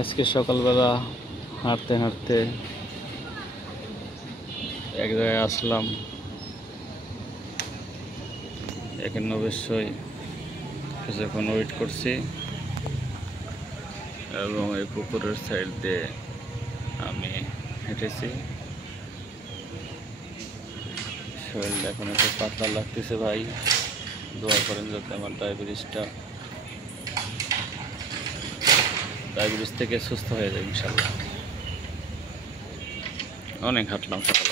আজকে সকালবেলা হাঁটতে হাঁটতে এক জায়গায় আসলাম। এখানে অবশ্যই কিছুক্ষণ ওয়েট করছি এবং এই পুকুরের সাইড দিয়ে আমি হেঁটেছি। শরীরটা এখন একটু পাতলা লাগতেছে ভাই, দোয়া করেন যাতে আমার ডায়াবেটিস থেকে সুস্থ হয়ে যায় ইনশাল্লাহ। অনেক হাঁটলাম সকাল।